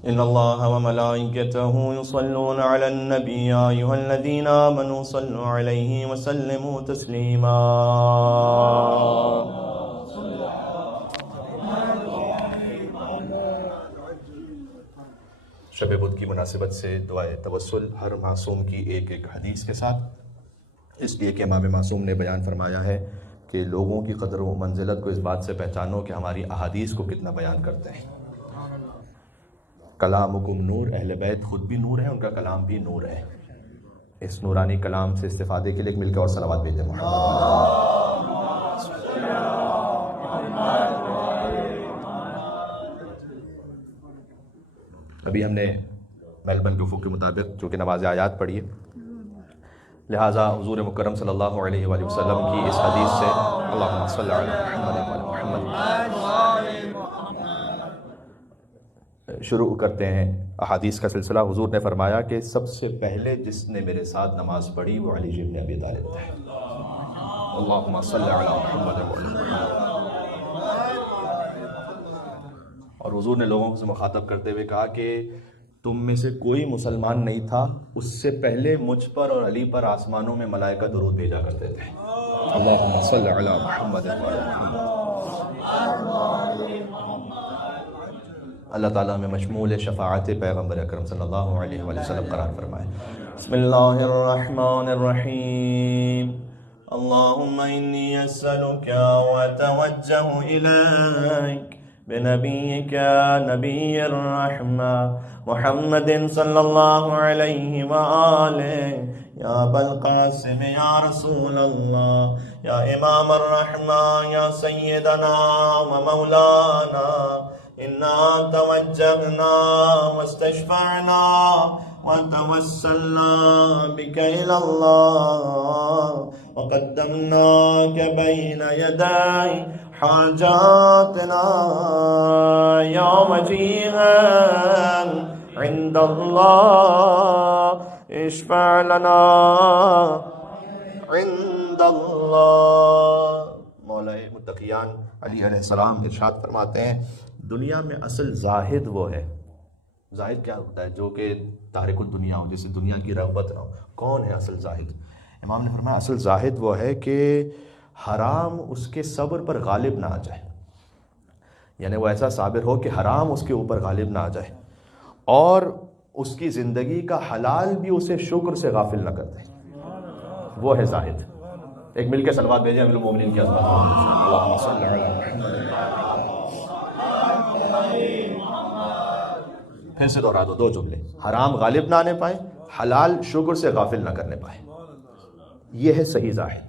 إن الله وملائكته يصلون على النبي يا أيها الذين آمنوا صلوا عليه وسلموا تسليما. شب بدھ کی مناسبت سے دعائے توسل ہر معصوم کی ایک ایک حدیث کے ساتھ، اس لیے کہ امام معصوم نے بیان فرمایا ہے کہ لوگوں کی قدر و منزلت کو اس بات سے پہچانو کہ ہماری احادیث کو کتنا بیان کرتے ہیں۔ کلامکم نور، اہل بیت خود بھی نور ہے، ان کا کلام بھی نور ہے۔ اس نورانی کلام سے استفادے کے لیے مل کے اور صلوات بھیجیں ابھی ہم نے میلبرن کے افق کے مطابق چونکہ نماز آیات پڑھی ہے، لہٰذا حضور مکرم صلی اللہ علیہ وآلہ وسلم کی اس حدیث سے اللہم صلی علی محمد وعلی محمد شروع کرتے ہیں احادیث کا سلسلہ۔ حضور نے فرمایا کہ سب سے پہلے جس نے میرے ساتھ نماز پڑھی وہ علی بن ابی طالب تھے۔ اللہم صلی علی محمد وعلی محمد۔ اور حضور نے لوگوں سے مخاطب کرتے ہوئے کہا کہ تم میں سے کوئی مسلمان نہیں تھا اس سے پہلے مجھ پر اور علی پر آسمانوں میں ملائکہ درود بھیجا کرتے تھے۔ اللہم صلی علی محمد وعلی محمد۔ اللہ تعالیٰ ہمیں مشمول شفاعت پیغمبر اکرم صلی اللہ علیہ وآلہ وسلم قرار فرمائے۔ بسم اللہ الرحمن الرحیم۔ اللہم انی اسألک واتوجہ الیک بنبیک نبی الرحمہ محمد صلی اللہ علیہ وآلہ، یا ابا القاسم یا رسول اللہ، یا امام الرحمہ، یا سیدنا و مولانا، انا توجہنا واستشفعنا وتوسلنا بک الی اللہ وقدمناک بین یدی حاجاتنا یا وجیہا عند اللہ اشفع لنا عند اللہ۔ مولا متقیان علی علیہ السلام ارشاد فرماتے ہیں دنیا میں اصل زاہد وہ ہے۔ زاہد کیا ہوتا ہے؟ جو کہ تارک الدنیا ہو، جسے دنیا کی رغبت نہ ہو۔ کون ہے اصل زاہد؟ امام نے فرمایا اصل زاہد وہ ہے کہ حرام اس کے صبر پر غالب نہ آ جائے، یعنی وہ ایسا صابر ہو کہ حرام اس کے اوپر غالب نہ آ جائے، اور اس کی زندگی کا حلال بھی اسے شکر سے غافل نہ کر دے، وہ ہے زاہد۔ ایک مل کے صلوات بھیجیں امیر المومنین کی عظمت۔ اللہم صلی علی محمد۔ پھر سے دہرا دو جملے، حرام غالب نہ آنے پائے، حلال شکر سے غافل نہ کرنے پائے، یہ ہے صحیح زاہد۔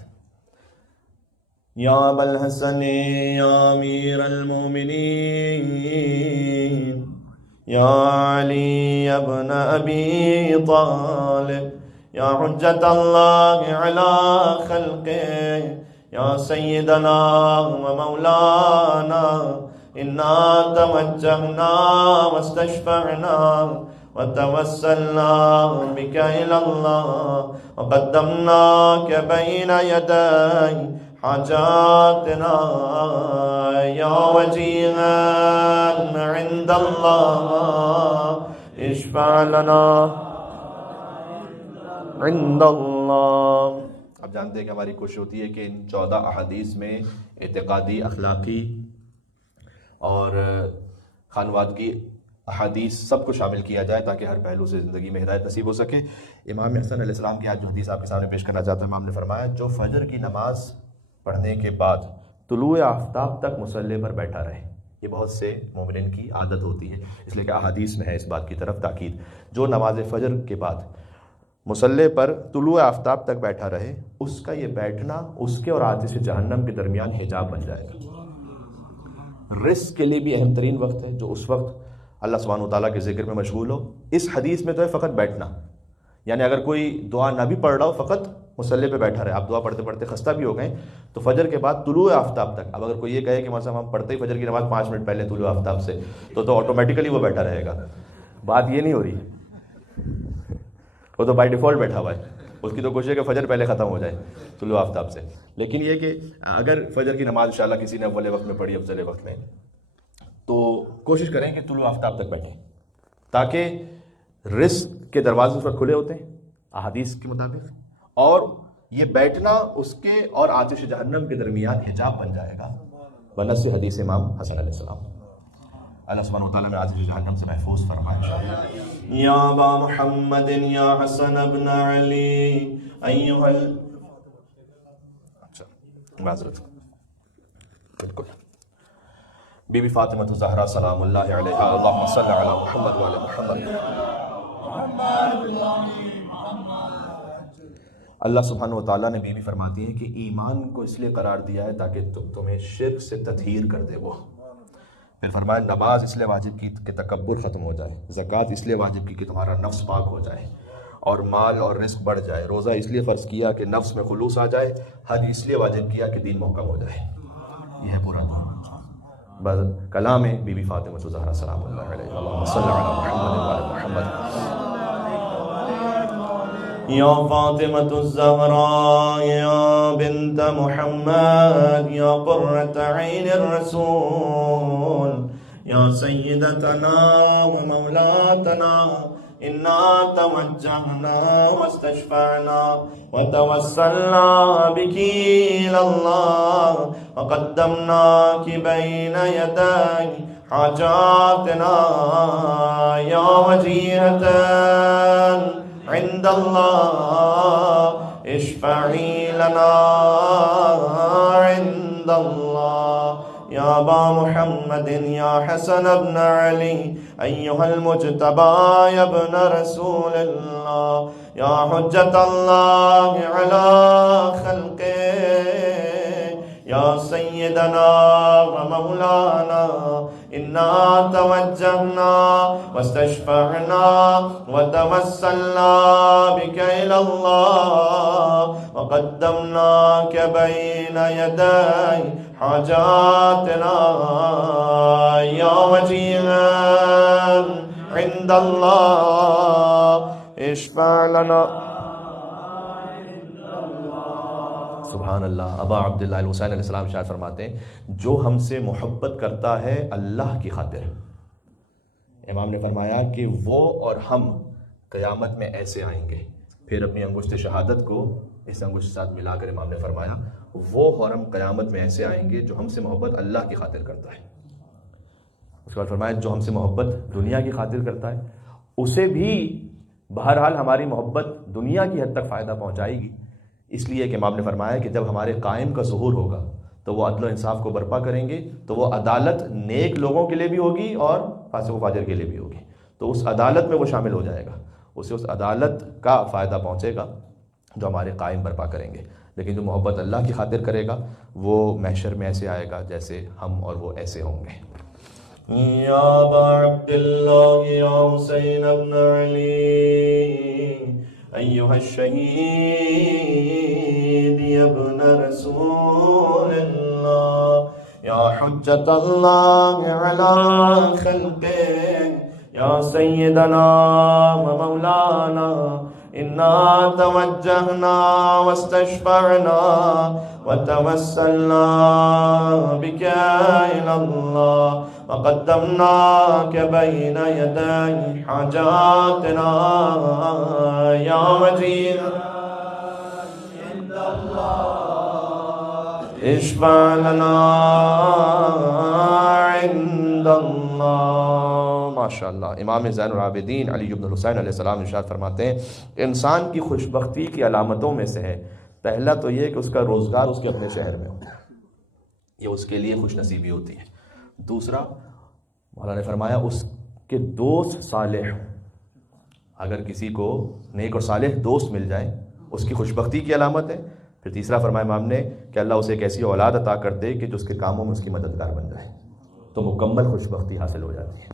یا ابا الحسن یا امیر المومنین یا علی ابن ابی طالب یا حجت اللہ علی خلقہ یا سیدنا و مولانا، انا توجہنا واستشفعنا وتوسلنا بک الی اللہ وقدمناک بین یدی حاجاتنا یا وجیہا عند اللہ اشفع لنا عند اللہ۔ اب جانتے ہیں کہ ہماری کوشش ہوتی ہے کہ ان 14 احادیث میں اعتقادی، اخلاقی اور خانوادگی احادیث سب کو شامل کیا جائے تاکہ ہر پہلو سے زندگی میں ہدایت نصیب ہو سکے۔ امام حسن علیہ السلام کی آج جو حدیث آپ کے سامنے پیش کرنا چاہتا ہوں، امام نے فرمایا جو فجر کی نماز پڑھنے کے بعد طلوع آفتاب تک مصلی پر بیٹھا رہے، یہ بہت سے مومنین کی عادت ہوتی ہے، اس لیے کہ احادیث میں ہے اس بات کی طرف تاکید۔ جو نماز فجر کے بعد مصلی پر طلوع آفتاب تک بیٹھا رہے، اس کا یہ بیٹھنا اس کے اور آتش جہنم کے درمیان حجاب بن جائے گا۔ رزق کے لیے بھی اہم ترین وقت ہے، جو اس وقت اللہ سبحانہ وتعالیٰ کے ذکر میں مشغول ہو۔ اس حدیث میں تو ہے فقط بیٹھنا، یعنی اگر کوئی دعا نہ بھی پڑھ رہا ہو، فقط مصلی پہ بیٹھا رہے، آپ دعا پڑھتے پڑھتے خستہ بھی ہو گئے تو فجر کے بعد طلوع آفتاب تک، اب اگر کوئی یہ کہے کہ مثلا ہم پڑھتے ہی فجر کی نماز 5 منٹ پہلے طلوع آفتاب سے، تو آٹومیٹیکلی وہ بیٹھا رہے گا۔ بات یہ نہیں ہو رہی، وہ تو بائی ڈیفالٹ بیٹھا ہوا ہے، اس کی تو کوشش ہے کہ فجر پہلے ختم ہو جائے طلوع آفتاب سے۔ لیکن یہ کہ اگر فجر کی نماز انشاءاللہ کسی نے اول وقت میں پڑھی، افضل وقت میں، تو کوشش کریں کہ طلوع آفتاب تک بیٹھیں۔ تاکہ رزق کے دروازے اس وقت کھلے ہوتے ہیں احادیث کے مطابق، اور یہ بیٹھنا اس کے اور آتش جہنم کے درمیان حجاب بن جائے گا بنص حدیث امام حسن علیہ السلام۔ اللہ سبحانہ وتعالیٰ میں آتش جہنم سے محفوظ فرمائے انشاءاللہ۔ یا ابا محمد یا حسن ابن علی ایھا اچھا معذرت بالکل بی بی فاطمہ الزہرا سلام اللہ علیہا، اللہم صل علی محمد وعلی محمد۔ اللہ سبحانہ وتعالیٰ نے بی بی فرماتی ہے کہ ایمان کو اس لیے قرار دیا ہے تاکہ تمہیں شرک سے تطہیر کر دے وہ۔ پھر فرمایا نماز اس لیے واجب کی کہ تکبر ختم ہو جائے، زکوٰۃ اس لیے واجب کی کہ تمہارا نفس پاک ہو جائے اور مال اور رزق بڑھ جائے، روزہ اس لیے فرض کیا کہ نفس میں خلوص آ جائے، حج اس لیے واجب کیا کہ دین محکم ہو جائے۔ یہ ہے پورا دین، بس کلام ہے بی بی فاطمہ الزہرا سلام اللہ علیہا، اللہم صل علی محمد وعلی محمد۔ یا فاطمة الزہراء یا بنت محمد یا قرۃ عین الرسول یا سیدتنا و مولاتنا انا توجہنا واستشفعنا وتوسلنا بک الی اللہ وقدمناک بین یدی حاجاتنا یا وجیہۃ عند اللہ اشفعی لنا عند اللہ یا ابا محمد یا حسن ابن علی ایھا المجتبی یا ابن رسول اللہ یا حجت اللہ علی خلقہ یا سیدنا و مولانا انا توجہنا واستشفعنا وتوسلنا بک الی اللہ وقدمناک بین یدی حاجاتنا یا وجیہا عند اللہ اشفع لنا۔ سبحان اللہ۔ ابا عبداللہ الحسین علیہ السلام شاید فرماتے ہیں جو ہم سے محبت کرتا ہے اللہ کی خاطر، امام نے فرمایا کہ وہ اور ہم قیامت میں ایسے آئیں گے، پھر اپنی انگشت شہادت کو اس انگشت کے ساتھ ملا کر امام نے فرمایا وہ اور ہم قیامت میں ایسے آئیں گے جو ہم سے محبت اللہ کی خاطر کرتا ہے۔ اس کے بعد فرمایا جو ہم سے محبت دنیا کی خاطر کرتا ہے اسے بھی بہرحال ہماری محبت دنیا کی حد تک فائدہ پہنچائے گی، اس لیے کہ امام نے فرمایا کہ جب ہمارے قائم کا ظہور ہوگا تو وہ عدل و انصاف کو برپا کریں گے، تو وہ عدالت نیک لوگوں کے لیے بھی ہوگی اور فاسق و فاجر کے لیے بھی ہوگی، تو اس عدالت میں وہ شامل ہو جائے گا، اسے اس عدالت کا فائدہ پہنچے گا جو ہمارے قائم برپا کریں گے۔ لیکن جو محبت اللہ کی خاطر کرے گا وہ محشر میں ایسے آئے گا جیسے ہم اور وہ ایسے ہوں گے۔ یا ابا عبداللہ یا حسین ابن علی ایھا الشہید یا ابن رسول اللہ یا حجت اللہ علی خلقہ یا سیدنا و مولانا انا توجہنا واستشفعنا وتوسلنا بک الی اللہ وقدمناک بین یدی حاجاتنا یا وجیہا عند اللہ اشفع لنا عند اللہ۔ ماشاءاللہ۔ امام زین العابدین علی بن الحسین علیہ السلام ارشاد فرماتے ہیں انسان کی خوشبختی کی علامتوں میں سے ہے پہلا تو یہ کہ اس کا روزگار اس کے اپنے شہر میں ہوتا ہے، یہ اس کے لیے خوش نصیبی ہوتی ہے۔ دوسرا مولانا نے فرمایا اس کے دوست صالح ہوں، اگر کسی کو نیک اور صالح دوست مل جائے اس کی خوشبختی کی علامت ہے۔ پھر تیسرا فرمایا امام نے کہ اللہ اسے ایک ایسی اولاد عطا کر دے کہ جو اس کے کاموں میں اس کی مددگار بن جائے، تو مکمل خوشبختی حاصل ہو جاتی ہے۔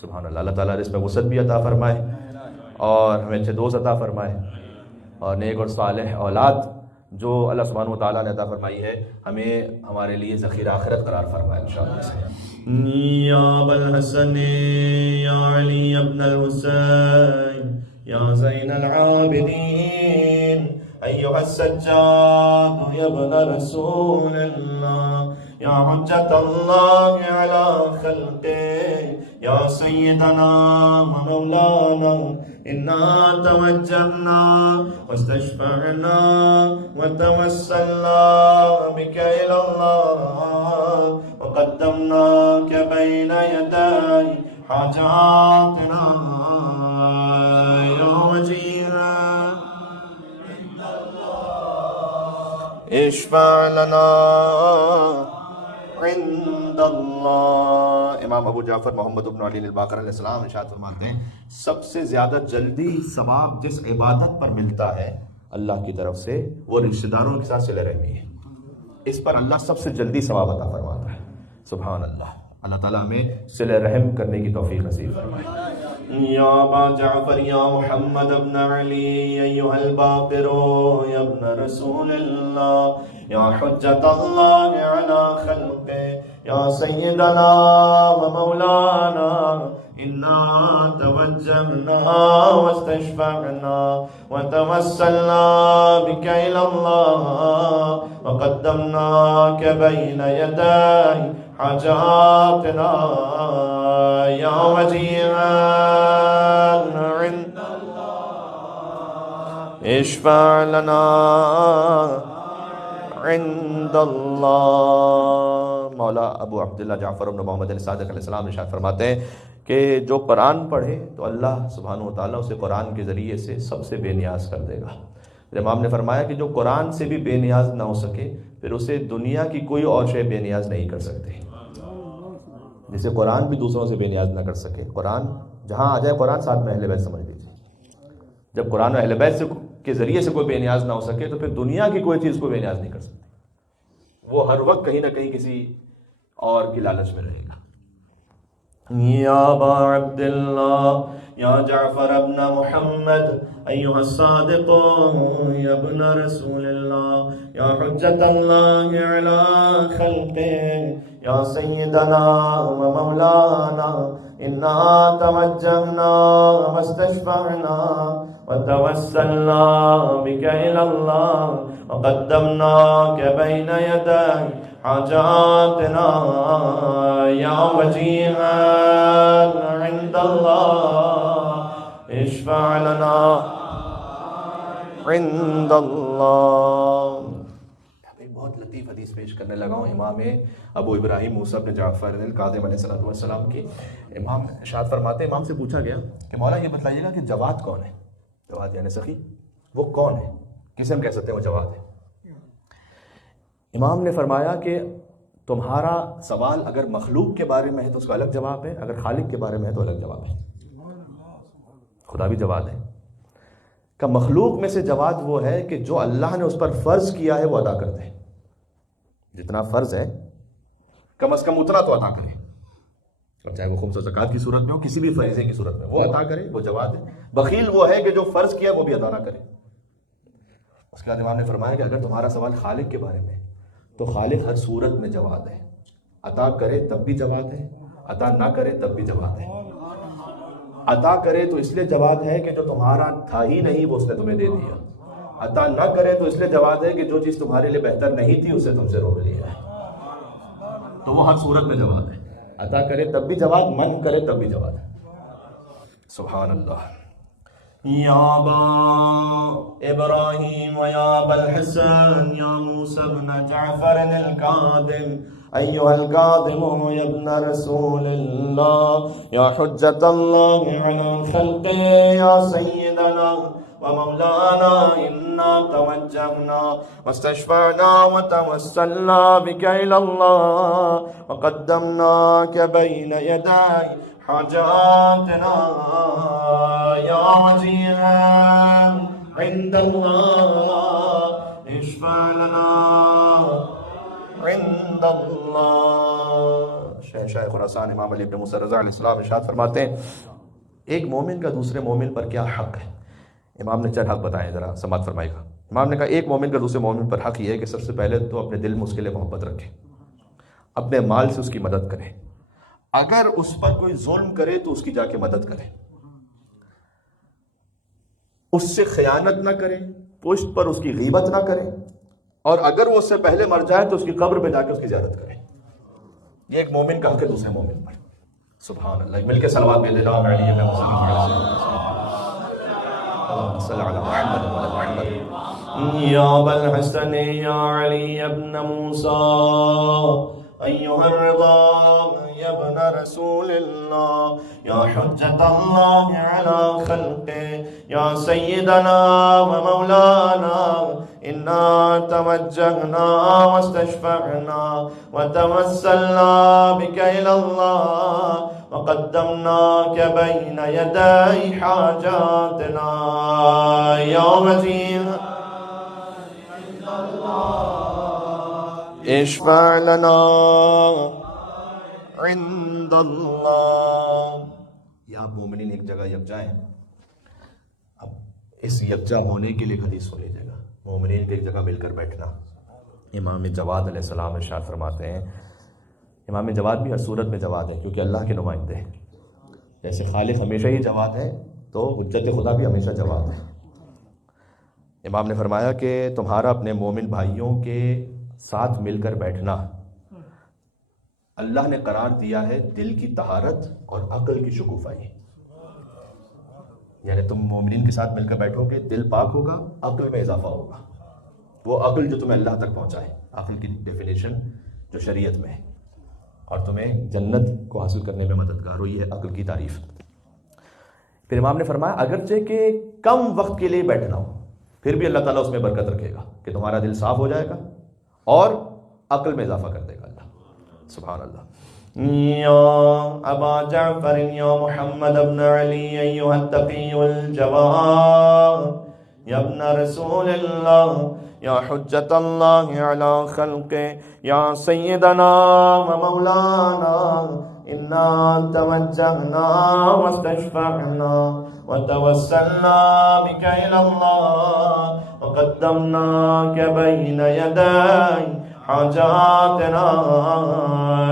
سبحان اللہ۔ اللہ تعالیٰ رزق میں وسعت بھی عطا فرمائے اور ہمیں اچھے دوست عطا فرمائے اور نیک اور صالح اولاد جو اللہ سبحانہ و تعالیٰ نے عطا فرمائی ہے ہمیں ہمارے لیے ذخیرہ آخرت قرار فرمائے انشاءاللہ۔ یا ابا الحسن یا علی ابن الحسین یا زین العابدین ایھا السجاد یا ابن رسول اللہ یا حجت اللہ علی خلقہ یا سیدنا و مولانا انا توجہنا واستشفعنا وتوسلنا بک الی اللہ وقدمناک بین یدی حاجاتنا یا وجیہا اشفع لنا عند اللہ۔ امام ابو جعفر محمد بن علی الباقر علیہ السلام ارشاد فرماتے ہیں سب سے زیادہ جلدی ثواب جس عبادت پر ملتا ہے اللہ کی طرف سے وہ رشتہ داروں کے ساتھ صلہ رحمی ہے، اس پر اللہ سب سے جلدی ثواب عطا فرماتا ہے۔ سبحان اللہ، اللہ تعالیٰ ہمیں صلہ رحم کرنے کی توفیق نصیب فرمائے۔ یا ابا جعفر یا محمد ابن علی ایھا الباقر یا ابن رسول اللہ یا حجت اللہ علی خلقہ یا سیدنا و مولانا انا توجہنا واستشفعنا وتوسلنا بک الی اللہ وقدمناک بین یدی حاجاتنا یا وجیہا عند اللہ اشفع لنا عند اللہ۔ مولا ابو عبداللہ جعفر بن محمد صادق علیہ السلام ارشاد فرماتے ہیں کہ جو قرآن پڑھے تو اللہ سبحانہ وتعالیٰ اسے قرآن کے ذریعے سے سب سے بے نیاز کر دے گا۔ امام نے فرمایا کہ جو قرآن سے بھی بے نیاز نہ ہو سکے پھر اسے دنیا کی کوئی اور شے بے نیاز نہیں کر سکتے۔ جسے قرآن بھی دوسروں سے بے نیاز نہ کر سکے، قرآن جہاں آ جائے قرآن ساتھ میں اہل بیت سمجھ لیجیے۔ جب قرآن و اہل بیت کے ذریعے سے کوئی بے نیاز نہ ہو سکے تو پھر دنیا کی کوئی چیز کو بے نیاز نہیں کر سکتی، وہ ہر وقت کہیں نہ کہیں کسی اور کی لالچ میں رہے گا۔ یا ابا عبداللہ یا جعفر ابن محمد ایھا الصادق یا ابن رسول اللہ یا حجت اللہ علی خلقہ یا سیدنا و مولانا انا توجہنا واستشفعنا وتوسلنا بک الی اللہ وقدمناک بین یدی حاجاتنا یا وجیہا عند اللہ اشفع لنا عند اللہ۔ بہت لطیف حدیث پیش کرنے لگا ہوں امام ابو ابراہیم موسیٰ بن جعفر الکاظم علیہ السلام کی۔ امام ارشاد فرماتے ہیں، امام سے پوچھا گیا کہ مولا یہ بتلائیے گا کہ جواد کون ہے؟ جواد یعنی سخی، وہ کون ہے؟ کسے ہم کہہ سکتے ہیں وہ جواد ہے؟ امام نے فرمایا کہ تمہارا سوال اگر مخلوق کے بارے میں ہے تو اس کا الگ جواب ہے، اگر خالق کے بارے میں ہے تو الگ جواب ہے۔ خدا بھی جواد ہے کہ مخلوق میں سے جواد وہ ہے کہ جو اللہ نے اس پر فرض کیا ہے وہ ادا کر دے، جتنا فرض ہے کم از کم اتنا تو عطا کرے، چاہے وہ خمس و زکوٰۃ کی صورت میں ہو، کسی بھی فریضے کی صورت میں وہ عطا کرے، وہ جواد ہے۔ بخیل وہ ہے کہ جو فرض کیا وہ بھی ادا نہ کرے۔ اس کے بعد امام نے فرمایا کہ اگر تمہارا سوال خالق کے بارے میں تو خالق ہر صورت میں جواد ہے، عطا کرے تب بھی جواد ہے، عطا نہ کرے تب بھی جواد ہے۔ عطا کرے تو اس لیے جواد ہے کہ جو تمہارا تھا ہی نہیں وہ اس نے تمہیں دے دیا، عطا نہ کرے تو اس لیے جواد ہے کہ جو چیز تمہارے لیے بہتر نہیں تھی اسے تم سے روک لیا ہے، تو وہ ہر صورت میں جواد ہے۔ عطا کرے تب بھی جواد، من کرے تب بھی جواد ہے۔ سبحان اللہ۔ یا ابا ابراہیم و یا ابا الحسن یا موسیٰ بن جعفر الکاظم ایھا الکاظم یا ابن رسول اللہ یا حجت اللہ علی خلقہ یا سیدنا و مولانا انا توجہنا واستشفعنا وتوسلنا بک الی اللہ وقدمناک بین یدی حاجاتنا یا وجیہا عند اللہ اشفع لنا عند اللہ۔ شہنشاہ خراسان امام علی بن موسیٰ رضا علیہ السلام ارشاد فرماتے ہیں ایک مومن کا دوسرے مومن پر کیا حق ہے؟ امام نے چند حق بتائے، ذرا سماعت فرمائے گا۔ امام نے کہا ایک مومن کا دوسرے مومن پر حق یہ ہے کہ سب سے پہلے تو اپنے دل میں اس کے لیے محبت رکھے، اپنے مال سے اس کی مدد کرے، اگر اس پر کوئی ظلم کرے تو اس کی جا کے مدد کرے، اس سے خیانت نہ کرے، پشت پر اس کی غیبت نہ کرے، اور اگر وہ اس سے پہلے مر جائے تو اس کی قبر پہ جا کے اس کی زیارت کرے۔ یہ ایک مومن کا حق ہے دوسرے مومن پر۔ سبحان اللہ. مل کے صلوات بھیج دینا علی ابن اللهم صل على محمد وعلى محمد. يا أبا الحسن يا علي بن موسى أيها الرضا يا ابن رسول الله يا حجة الله على خلقه يا سيدنا ومولانا إنا توجهنا واستشفعنا وتوسلنا بك إلى الله وقدمناك بين يدي حاجاتنا يا وجيه اشفع لنا عند اللہ. یہ آپ مومنین ایک جگہ یکجا ہیں. اب اس یکجا ہونے کے لیے حدیث سن لیجیے گا. مومنین کی ایک جگہ مل کر بیٹھنا. امام جواد علیہ السلام ارشاد فرماتے ہیں. امام جواد بھی ہر صورت میں جواد ہے کیونکہ اللہ کے نمائندے ہیں. جیسے خالق ہمیشہ ہی جواد ہے تو حجت خدا بھی ہمیشہ جواد ہے. امام نے فرمایا کہ تمہارا اپنے مومن بھائیوں کے ساتھ مل کر بیٹھنا اللہ نے قرار دیا ہے دل کی طہارت اور عقل کی شکوفائی. یعنی تم مومنین کے ساتھ مل کر بیٹھو گے، دل پاک ہوگا، عقل میں اضافہ ہوگا. وہ عقل جو تمہیں اللہ تک پہنچائے، عقل کی ڈیفینیشن جو شریعت میں ہے، اور تمہیں جنت کو حاصل کرنے میں مددگار ہو. یہ ہے عقل کی تعریف. پھر امام نے فرمایا اگرچہ کہ کم وقت کے لیے بیٹھنا ہو پھر بھی اللہ تعالیٰ اس میں برکت رکھے گا کہ تمہارا دل صاف ہو جائے گا اور عقل میں اضافہ کر دے گا اللہ. سبحان اللہ. یا ابا جعفر یا محمد ابن علی ایھا التقی الجواد یا ابن رسول اللہ یا حجت اللہ علی خلقہ یا سیدنا و مولانا انا توجہنا واستشفعنا وتوسلنا بك إلى الله وقدمناك بين يدي حاجاتنا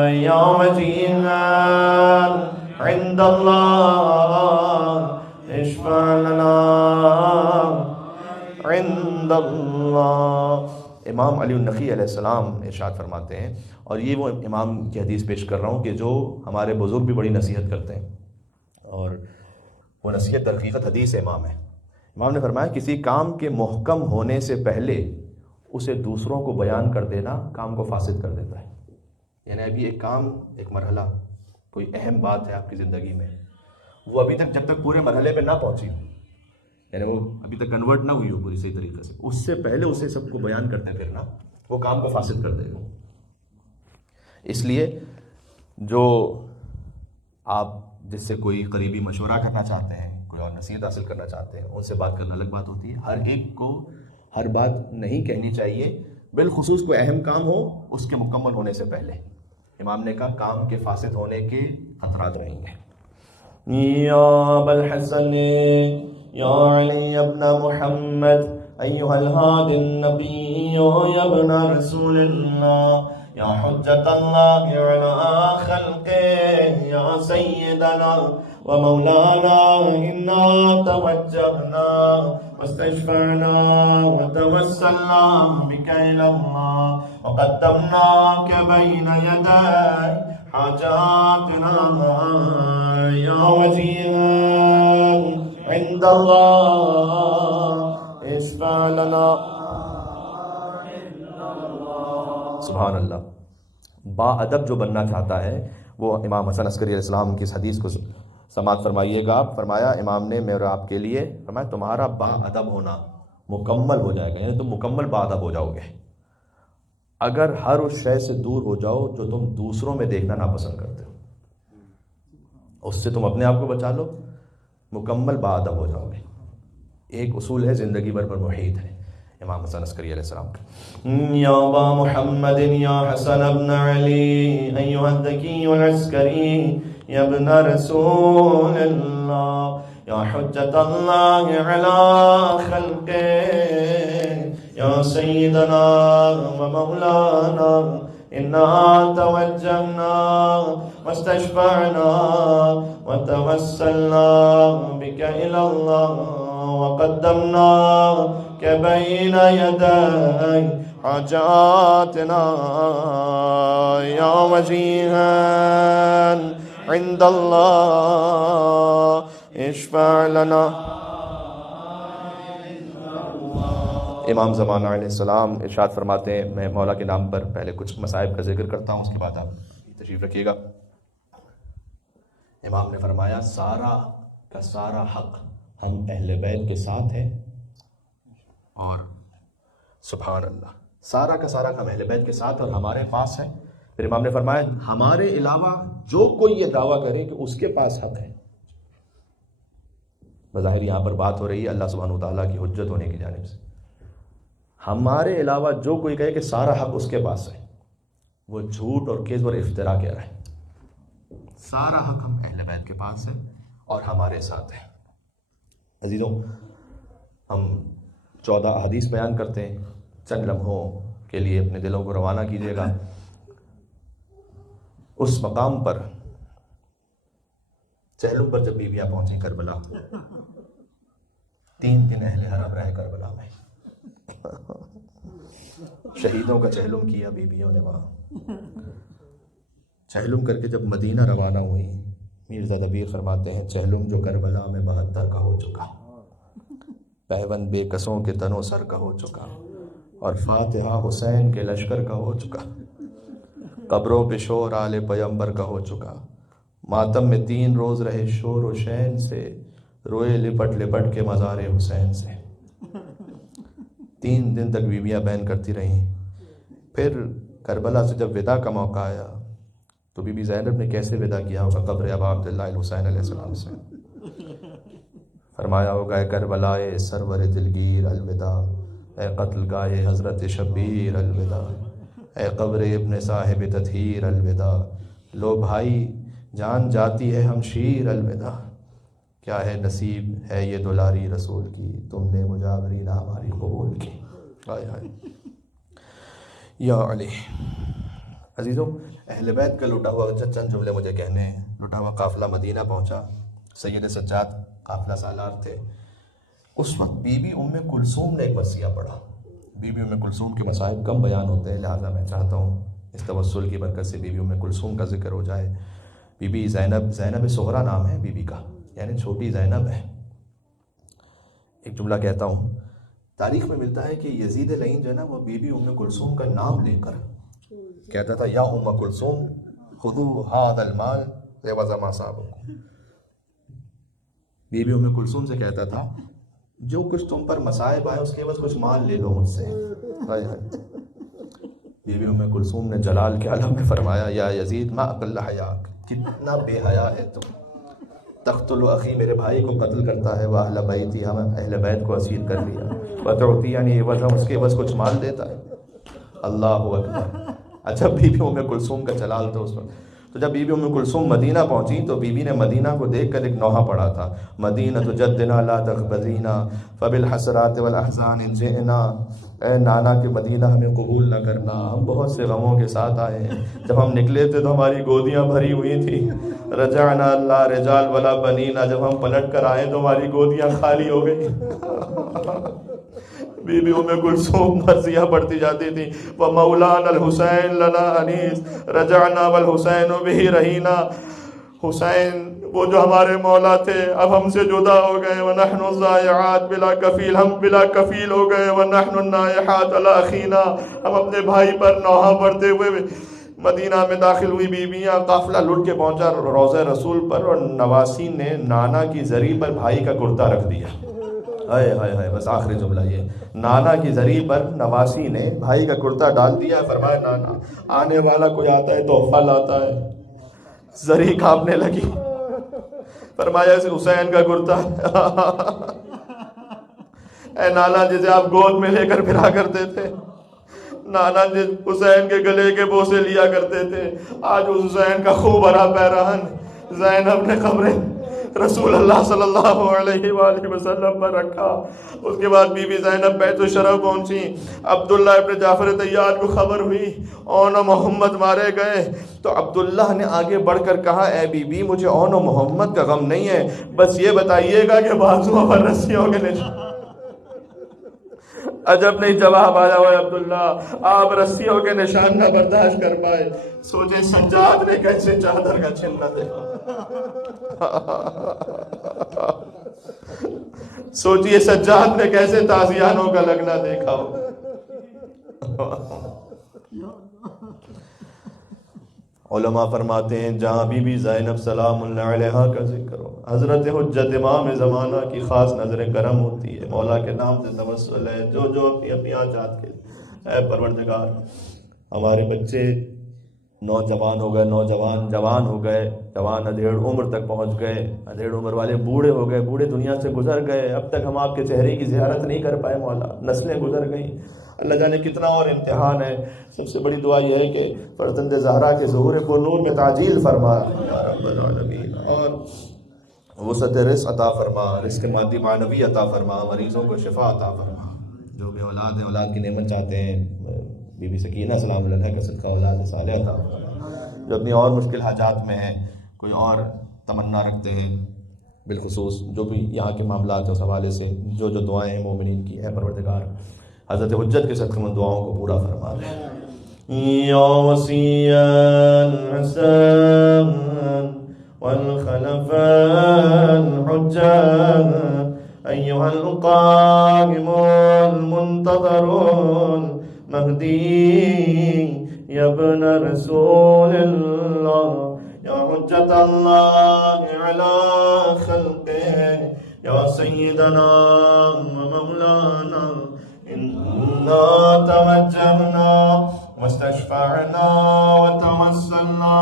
يا وجيها عند الله اشفع لنا عند الله. امام علی النقی علیہ السلام ارشاد فرماتے ہیں، اور یہ وہ امام کی حدیث پیش کر رہا ہوں کہ جو ہمارے بزرگ بھی بڑی نصیحت کرتے ہیں، اور وہ نصیحت در حقیقت حدیث امام ہے. امام نے فرمایا کسی کام کے محکم ہونے سے پہلے اسے دوسروں کو بیان کر دینا کام کو فاسد کر دیتا ہے. یعنی ابھی ایک کام، ایک مرحلہ، کوئی اہم بات ہے آپ کی زندگی میں، وہ ابھی تک جب تک پورے مرحلے پہ نہ پہنچی، یعنی وہ ابھی تک کنورٹ نہ ہوئی ہو پوری صحیح طریقے سے، اس سے پہلے اسے سب کو بیان کرتے پھرنا وہ کام کو فاسد کر دے گا. اس لیے جو آپ جس سے کوئی قریبی مشورہ کرنا چاہتے ہیں، کوئی اور نصیحت حاصل کرنا چاہتے ہیں، ان سے بات کرنا الگ بات ہوتی ہے. ہر ایک کو ہر بات نہیں کہنی چاہیے، بالخصوص کوئی اہم کام ہو اس کے مکمل ہونے سے پہلے. امام نے کہا کام کے فاسد ہونے کے خطرات رہیں گے. یا ابا الحسن یا علی ابن محمد ایھا الہادی النبی یا ابن رسول اللہ یا حجت اللہ علی خلقہ یا سیدنا ومولانا انا توجہنا واستشفعنا وتوسلنا بك إلى الله وقدمناك بين يدي حاجاتنا يا وجيها عند الله اشفع لنا. سبحان اللہ. با ادب جو بننا چاہتا ہے وہ امام حسن عسکری علیہ السلام کی اس حدیث کو سماعت فرمائیے گا. آپ فرمایا امام نے میرا آپ کے لیے فرمایا تمہارا با ادب ہونا مکمل ہو جائے گا، یعنی تم مکمل با ادب ہو جاؤ گے اگر ہر اس شے سے دور ہو جاؤ جو تم دوسروں میں دیکھنا ناپسند کرتے ہو. اس سے تم اپنے آپ کو بچا لو، مکمل با ادب ہو جاؤ گے. ایک اصول ہے زندگی بھر پر محیط ہے امام حسن عسکری علیہ السلام کا. یا ابا محمد یا حسن ابن علی ایھا الذکی العسکری یا ابن رسول اللہ یا حجت اللہ علی خلقہ یا سیدنا و مولانا انا توجہنا واستشفعنا وتوسلنا بك إلى الله وقدمناك بين يدي حاجاتنا يا وجيها عند اللہ اشفع لنا. امام زمانہ علیہ السلام ارشاد فرماتے ہیں، میں مولا کے نام پر پہلے کچھ مصائب کا ذکر کرتا ہوں، اس کے بعد آپ تشریف رکھیے گا. امام نے فرمایا سارا کا سارا حق ہم اہل بیت کے ساتھ ہیں، اور سبحان اللہ سارا کا سارا ہم اہل بیت کے ساتھ اور ہمارے پاس ہے. پھر امام نے فرمایا ہمارے علاوہ جو کوئی یہ دعویٰ کرے کہ اس کے پاس حق ہے. بظاہر یہاں پر بات ہو رہی ہے اللہ سبحانہ وتعالیٰ کی حجت ہونے کی جانب سے. ہمارے علاوہ جو کوئی کہے کہ سارا حق اس کے پاس ہے، وہ جھوٹ اور کذب اور افتراء کہہ رہا ہے. سارا حق ہم اہل بیت کے پاس ہے اور ہمارے ساتھ ہے. عزیزوں، ہم 14 احادیث بیان کرتے ہیں، چند لمحوں کے لیے اپنے دلوں کو روانہ کیجیے گا. اس مقام پر چہلم پر جب بیویاں پہنچیں کربلا، 3 دن اہل حرم رہے کربلا میں، شہیدوں کا چہلم کیا بیویوں نے وہاں. چہلم کر کے جب مدینہ روانہ ہوئی، میرزا دبیر فرماتے ہیں چہلم جو کربلا میں 72 کا ہو چکا، پیون بے کسوں کے تنو سر کا ہو چکا، اور فاتحہ حسین کے لشکر کا ہو چکا، قبروں پہ شور آل پیمبر کا ہو چکا. ماتم میں 3 روز رہے شور و شین سے، روئے لپٹ لپٹ کے مزار حسین سے. 3 دن تک بیویاں بین کرتی رہیں. پھر کربلا سے جب وداع کا موقع آیا تو بی بی زینب نے کیسے وداع کیا ہوگا قبر ابا عبداللہ الحسین علیہ السلام سے. فرمایا ہوگا اے کربلا اے سرور دلگیر الوداع، اے قتل گاہ حضرت شبیر الوداع، اے قبر ابن صاحب تطہیر الوداع. لو بھائی جان جاتی ہے ہمشیر الوداع، کیا ہے نصیب ہے یہ دلاری رسول کی، تم نے مجاورین ہماری قبول کی. ہائے ہائے یا علی. عزیزوں، اہل بیت کا لٹا ہوا چند جملے مجھے کہنے ہیں. لٹا ہوا قافلہ مدینہ پہنچا، سید سجاد قافلہ سالار تھے. اس وقت بی بی ام کلثوم نے ایک وصیہ پڑھا. بی بی ام کلثوم کے مصائب کم بیان ہوتے ہیں، لہٰذا میں چاہتا ہوں اس توسل کی برکت سے بی بی ام کلثوم کا ذکر ہو جائے. بی بی زینب صغریٰ نام ہے بی بی کا، یعنی چھوٹی زینب ہے. ایک جملہ کہتا ہوں، تاریخ میں ملتا ہے کہ یزید لعین جو ہے نا، وہ بی بی ام کلثوم کا نام لے کر کہتا تھا یا ام کلثوم خذوا ھذا المال عوض ما صابکم. بی بی ام کلثوم سے کہتا تھا جو کچھ تم پر مصائب آئے اس کے عوض کچھ مال لے لو مجھ سے. ہائے ہائے. بی بی ام کلثوم نے جلال کے عالم میں فرمایا یا یزید ما اقل حیاک، کتنا بے حیا ہے تم. تقتل اخی، میرے بھائی کو قتل کرتا ہے، وہ اہل بیتی، ہم اہل بیت کو اسیر کر لیا، وتعطی یعنی عوض اس کے عوض کچھ مال دیتا ہے. اللہ اکبر. اچھا بی بی ام کلثوم کا جلال تو اس وقت. تو جب بی بی ام کلثوم مدینہ پہنچی تو بی بی نے مدینہ کو دیکھ کر ایک نوحہ پڑھا تھا، مدینہ جدنا لا تخبزینا فبالحسرات والاحزان جئنا. اے نانا کہ مدینہ ہمیں قبول نہ کرنا، ہم بہت سے غموں کے ساتھ آئے ہیں. جب ہم نکلے تھے تو ہماری گودیاں بھری ہوئی تھیں. رجعنا لا رجال ولا بنینا، جب ہم پلٹ کر آئے تو ہماری گودیاں خالی ہو گئی. بی بی ام کلثوم مرثیہ پڑھتی جاتی تھی وَمَوْلَانَا الْحُسَيْنُ لَنَا أَنِيسٌ رَجَعْنَا وَالْحُسَيْنُ بِهِ رَهِينَا. حسین وہ جو ہمارے مولا تھے اب ہم سے جدا ہو گئے. وَنَحْنُ الضَّائِعَاتُ بِلَا کفیل، ہم بلا کفیل ہو گئے. وَنَحْنُ النَّائِحَاتُ عَلَىٰ أَخِينَا، ہم اپنے بھائی پر نوحہ پڑھتے ہوئے مدینہ میں داخل ہوئی. بیویاں قافلہ لٹ کے پہنچا روضہ رسول پر، اور نواسی نے نانا کی زری پر بھائی کا کرتا رکھ دیا. ہائے ہائے ہائے. بس آخری جملہ یہ، نانا کی زری پر نواسی نے بھائی کا کرتا ڈال دیا. فرمایا نانا آنے والا کوئی آتا ہے تحفہ لاتا ہے. زری کانپنے لگی. فرمایا اسے حسین کا کرتا. اے نانا جسے آپ گود میں لے کر پھرا کرتے تھے، نانا جس حسین کے گلے کے بوسے لیا کرتے تھے، آج اس حسین کا خوب بھرا پیرہن زینب نے قبر رسول اللہ صلی اللہ علیہ وآلہ وسلم پر رکھا. اس کے بعد بی بی زینب بیت الشرف پہنچی. عبداللہ ابن جعفر طیار کو خبر ہوئی اون و محمد مارے گئے. تو عبداللہ نے آگے بڑھ کر کہا اے بی بی مجھے اون و محمد کا غم نہیں ہے، بس یہ بتائیے گا کہ بازوؤں پر رسیوں کے نشان. عجب نہیں جواب آیا ہوئے عبداللہ، آپ رسیوں کے نشان نہ برداشت کر پائے. سوچے سجاد نے کیسے چادر کا چھن نہ دیکھا. سوچئے سجاد نے کیسے تازیانوں کا لگنا دیکھا ہو. علماء فرماتے ہیں جہاں بی بی زینب سلام اللہ علیہا کا ذکر ہو، حضرت حجت امام زمانہ کی خاص نظر کرم ہوتی ہے، مولا کے نام سے توسل ہے، جو اپنی اپنی آجات کے. اے پروردگار ہمارے بچے نوجوان ہو گئے، جوان ہو گئے، جوان ادھیڑ عمر تک پہنچ گئے، ادھیڑ عمر والے بوڑھے ہو گئے، بوڑھے دنیا سے گزر گئے، اب تک ہم آپ کے چہرے کی زیارت نہیں کر پائے مولا، نسلیں گزر گئیں، اللہ جانے کتنا اور امتحان ہے. سب سے بڑی دعا یہ ہے کہ فرزند زہرا کے ظہور پرنور میں تعجیل فرما یا رب العالمین، اور وسعت رزق عطا فرما، رزق مادی معنوی عطا فرما، مریضوں کو شفا عطا فرما. جو بھی اولاد ہیں، اولاد کی نعمت چاہتے ہیں، بی بی سکینہ سلام اللہ کا صدقہ اولاد صالحہ عطا فرما. جو اپنی اور مشکل حاجات میں ہیں، کوئی اور تمنا رکھتے ہیں، بالخصوص جو بھی یہاں کے معاملات ہیں اس حوالے سے جو دعائیں ہیں مومنین کی، ہے پروردگار حضرت حجت کے صدقے میں دعاؤں کو پورا فرما دے. یا وصی الحسن والخلف الحجت ایھا القائم المنتظر المہدی یا ابن رسول اللہ یا حجت اللہ علی خلقہ یا سیدنا مولانا انا توجہنا واستشفعنا وتوسلنا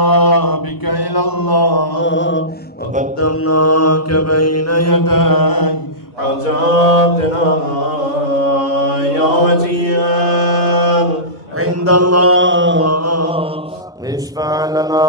بك إلى الله وقدمناك بين يدي حاجاتنا يا وجيها عند الله اشفع لنا